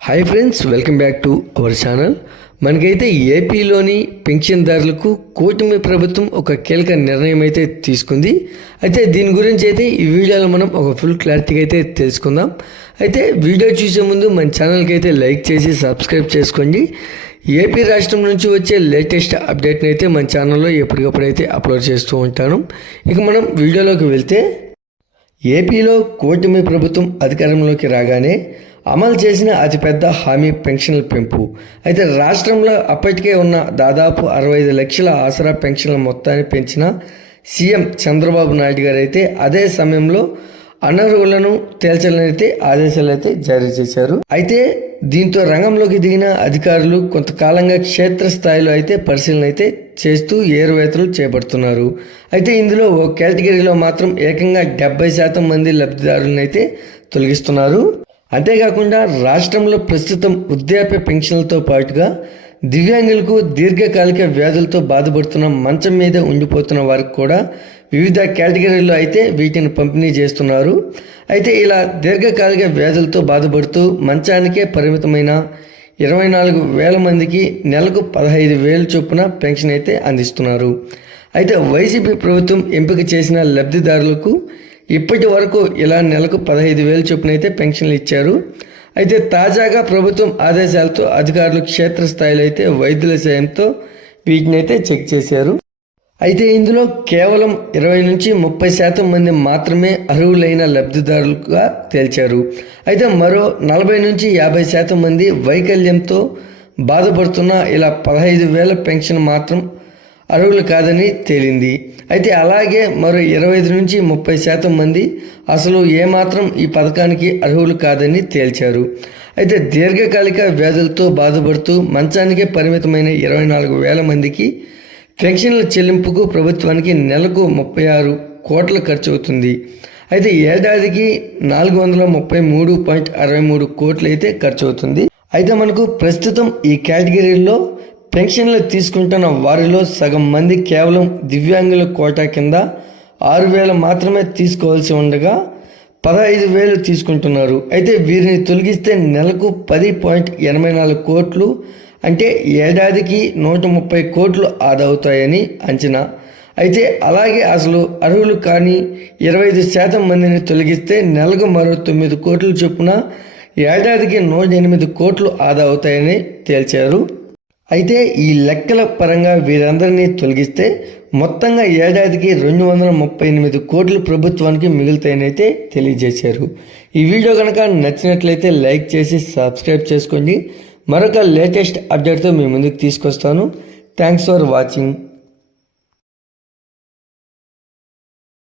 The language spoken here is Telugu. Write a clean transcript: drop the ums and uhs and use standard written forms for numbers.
Hi friends, welcome back to our channel. మనకైతే ఏపీలోని పెన్షన్దారులకు కూటమి ప్రభుత్వం ఒక కీలక నిర్ణయం అయితే తీసుకుంది. అయితే దీని గురించి అయితే ఈ వీడియోలో మనం ఒక ఫుల్ క్లారిటీగా అయితే తెలుసుకుందాం. అయితే వీడియో చూసే ముందు మన ఛానల్కి అయితే లైక్ చేసి సబ్స్క్రైబ్ చేసుకోండి. ఏపీ రాష్ట్రం నుంచి వచ్చే లేటెస్ట్ అప్డేట్ని అయితే మన ఛానల్లో ఎప్పటికప్పుడు అయితే అప్లోడ్ చేస్తూ ఉంటాను. ఇక మనం వీడియోలోకి వెళ్తే, ఏపీలో కూటమి ప్రభుత్వం అధికారంలోకి రాగానే అమలు చేసిన అతిపెద్ద హామీ పెన్షన్ల పెంపు. అయితే రాష్ట్రంలో అప్పటికే ఉన్న దాదాపు 65 లక్షల ఆసరా పెన్షన్ల మొత్తాన్ని పెంచిన సీఎం చంద్రబాబు నాయుడు గారు అయితే అదే సమయంలో అనర్హులను తేల్చాలనైతే ఆదేశాలు అయితే జారీ చేశారు. అయితే దీంతో రంగంలోకి దిగిన అధికారులు కొంతకాలంగా క్షేత్రస్థాయిలో అయితే పరిశీలన అయితే చేస్తూ ఏరువేతలు చేపడుతున్నారు. అయితే ఇందులో ఓ కేటగిరీలో మాత్రం ఏకంగా 70% మంది లబ్ధిదారులను అయితే తొలగిస్తున్నారు. అంతేకాకుండా రాష్ట్రంలో ప్రస్తుతం వృద్ధాప్య పెన్షన్లతో పాటుగా దివ్యాంగులకు దీర్ఘకాలిక వ్యాధులతో బాధపడుతున్న మంచం మీద ఉండిపోతున్న వారికి కూడా వివిధ కేటగిరీల్లో అయితే వీటిని పంపిణీ చేస్తున్నారు. అయితే ఇలా దీర్ఘకాలిక వ్యాధులతో బాధపడుతూ మంచానికే పరిమితమైన 24,000 మందికి నెలకు 15,000 చొప్పున పెన్షన్ అయితే అందిస్తున్నారు. అయితే వైసీపీ ప్రభుత్వం ఎంపిక చేసిన లబ్ధిదారులకు ఇప్పటి వరకు ఇలా నెలకు 15,000 చొప్పున అయితే పెన్షన్లు ఇచ్చారు. అయితే తాజాగా ప్రభుత్వం ఆదేశాలతో అధికారులు క్షేత్రస్థాయిలో అయితే వైద్యుల సాయంతో వీటిని అయితే చెక్ చేశారు. అయితే ఇందులో కేవలం 20 నుంచి 30% మంది మాత్రమే అర్హులైన లబ్ధిదారులుగా తేల్చారు. అయితే మరో 40 నుంచి 50% మంది వైకల్యంతో బాధపడుతున్న ఇలా 15,000 పెన్షన్ మాత్రం అర్హులు కాదని తేలింది. అయితే అలాగే మరో 25 నుంచి 30% మంది అసలు ఏమాత్రం ఈ పథకానికి అర్హులు కాదని తేల్చారు. అయితే దీర్ఘకాలిక వ్యాధులతో బాధపడుతూ మంచానికే పరిమితమైన 24,000 మందికి పెన్షన్ల చెల్లింపుకు ప్రభుత్వానికి నెలకు 36 కోట్ల ఖర్చు అవుతుంది. అయితే ఏడాదికి 433.63 కోట్లు అయితే ఖర్చు అవుతుంది. అయితే మనకు ప్రస్తుతం ఈ కేటగిరీలో పెన్షన్లు తీసుకుంటున్న వారిలో సగం మంది కేవలం దివ్యాంగుల కోటా కింద 6,000 మాత్రమే తీసుకోవాల్సి ఉండగా 15,000 తీసుకుంటున్నారు. అయితే వీరిని తొలగిస్తే నెలకు 10.84 కోట్లు అంటే ఏడాదికి 130 కోట్లు ఆదా అవుతాయని అంచనా. అయితే అలాగే అసలు అర్హులు కానీ 25% మందిని తొలగిస్తే నెలకు మరో 9 కోట్ల చొప్పున ఏడాదికి 108 కోట్లు ఆదా అవుతాయని తేల్చారు. అయితే ఈ లెక్కల పరంగా వీరందరినీ తొలగిస్తే మొత్తంగా ఏడాదికి 238 కోట్లు ప్రభుత్వానికి మిగులుతాయని అయితే తెలియజేశారు. ఈ వీడియో కనుక నచ్చినట్లయితే లైక్ చేసి సబ్స్క్రైబ్ చేసుకోండి. మరొక లేటెస్ట్ అప్డేట్తో మీ ముందుకు తీసుకొస్తాను. Thanks for watching.